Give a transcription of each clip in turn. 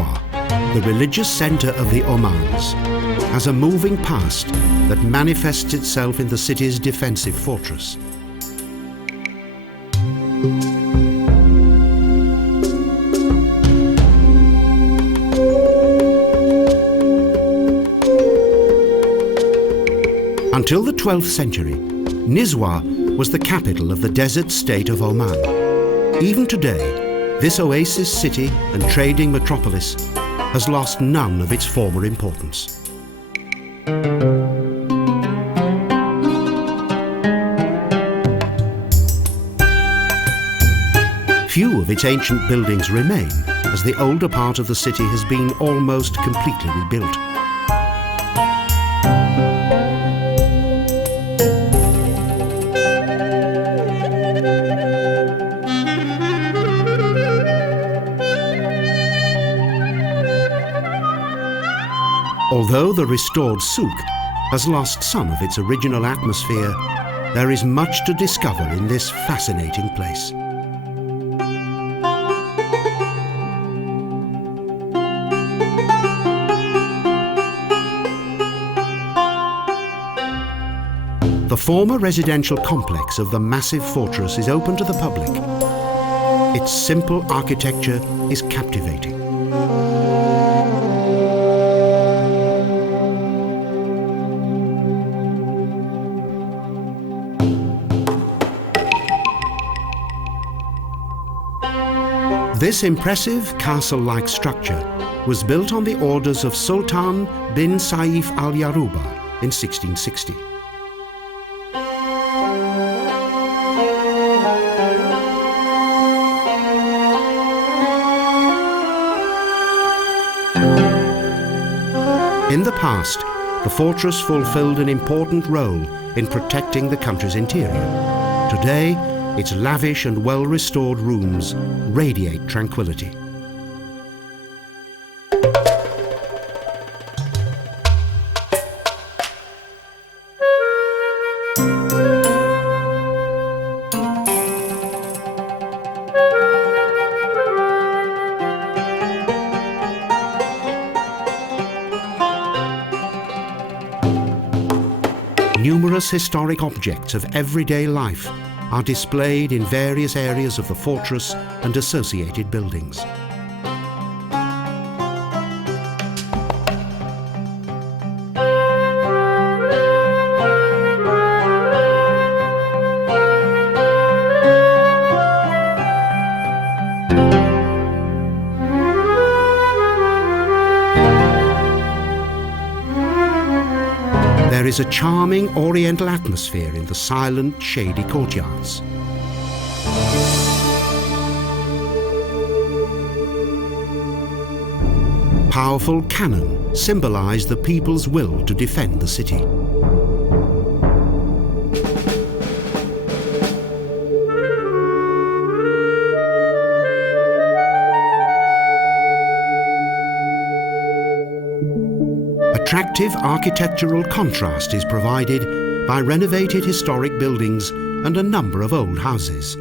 Nizwa, the religious center of the Omans, has a moving past that manifests itself in the city's defensive fortress. Until the 12th century, Nizwa was the capital of the Desert State of Oman. Even today, this oasis city and trading metropolis has lost none of its former importance. Few of its ancient buildings remain, as the older part of the city has been almost completely rebuilt. Although the restored Souq has lost some of its original atmosphere, there is much to discover in this fascinating place. The former residential complex of the massive fortress is open to the public. Its simple architecture is captivating. This impressive castle-like structure was built on the orders of Sultan bin Saif al-Yaruba in 1660. In the past, the fortress fulfilled an important role in protecting the country's interior. Today, its lavish and well-restored rooms radiate tranquility. Numerous historic objects of everyday life are displayed in various areas of the fortress and associated buildings. There is a charming oriental atmosphere in the silent, shady courtyards. Powerful cannon symbolize the people's will to defend the city. Attractive architectural contrast is provided by renovated historic buildings and a number of old houses.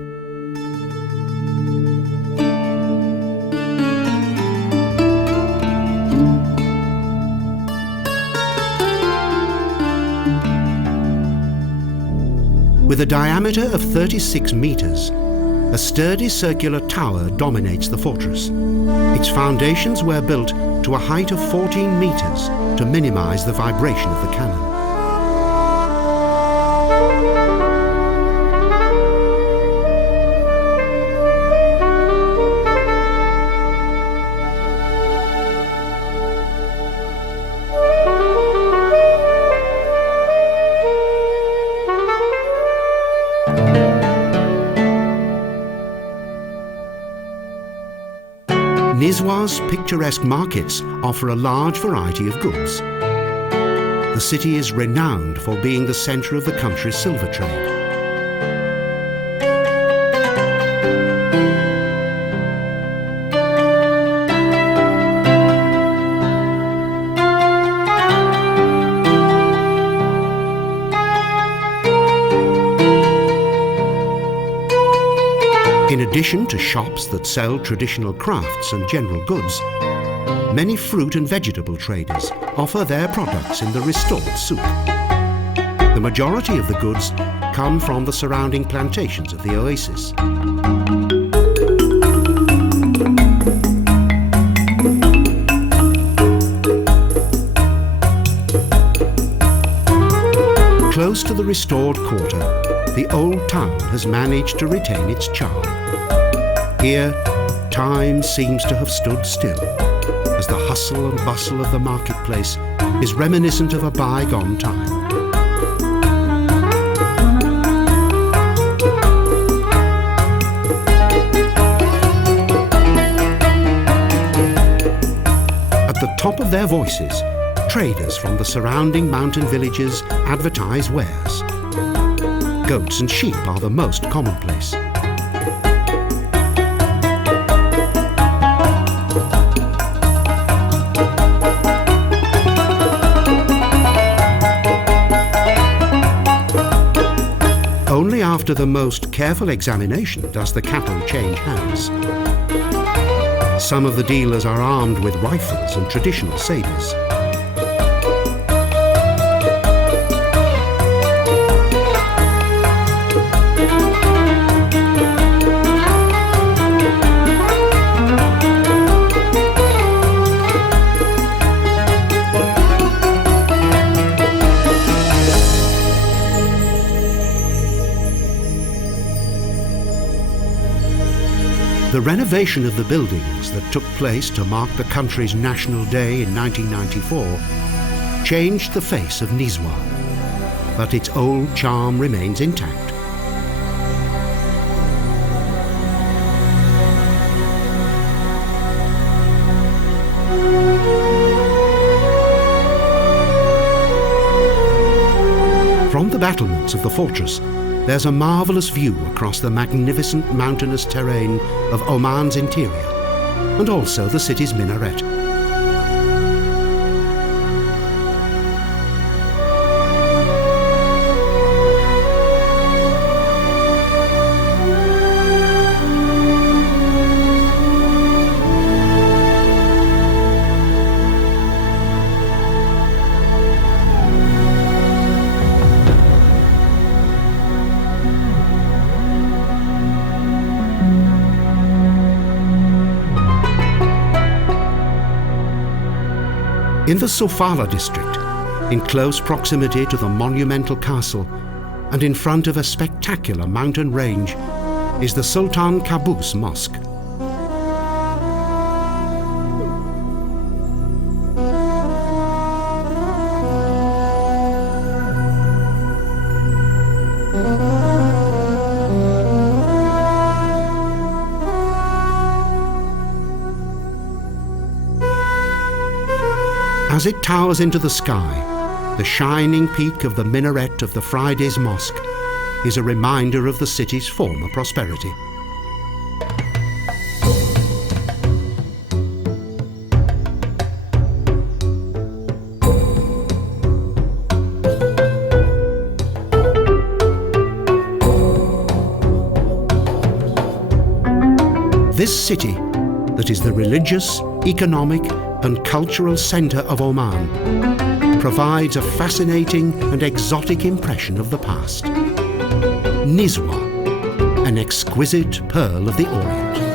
With a diameter of 36 meters, a sturdy circular tower dominates the fortress. Its foundations were built to a height of 14 meters to minimize the vibration of the cannon. Nizwa's picturesque markets offer a large variety of goods. The city is renowned for being the center of the country's silver trade. In addition to shops that sell traditional crafts and general goods, many fruit and vegetable traders offer their products in the restored souk. The majority of the goods come from the surrounding plantations of the oasis. Close to the restored quarter, the old town has managed to retain its charm. Here, time seems to have stood still, as the hustle and bustle of the marketplace is reminiscent of a bygone time. At the top of their voices, traders from the surrounding mountain villages advertise wares. Goats and sheep are the most commonplace. Only after the most careful examination does the cattle change hands. Some of the dealers are armed with rifles and traditional sabres. The renovation of the buildings that took place to mark the country's National Day in 1994 changed the face of Nizwa, but its old charm remains intact. From the battlements of the fortress, there's a marvellous view across the magnificent mountainous terrain of Oman's interior, and also the city's minaret. In the Sofala district, in close proximity to the monumental castle and in front of a spectacular mountain range, is the Sultan Qaboos Mosque. As it towers into the sky, the shining peak of the minaret of the Fridays Mosque is a reminder of the city's former prosperity. This city, that is the religious, economic, and cultural centre of Oman, provides a fascinating and exotic impression of the past. Nizwa, an exquisite pearl of the Orient.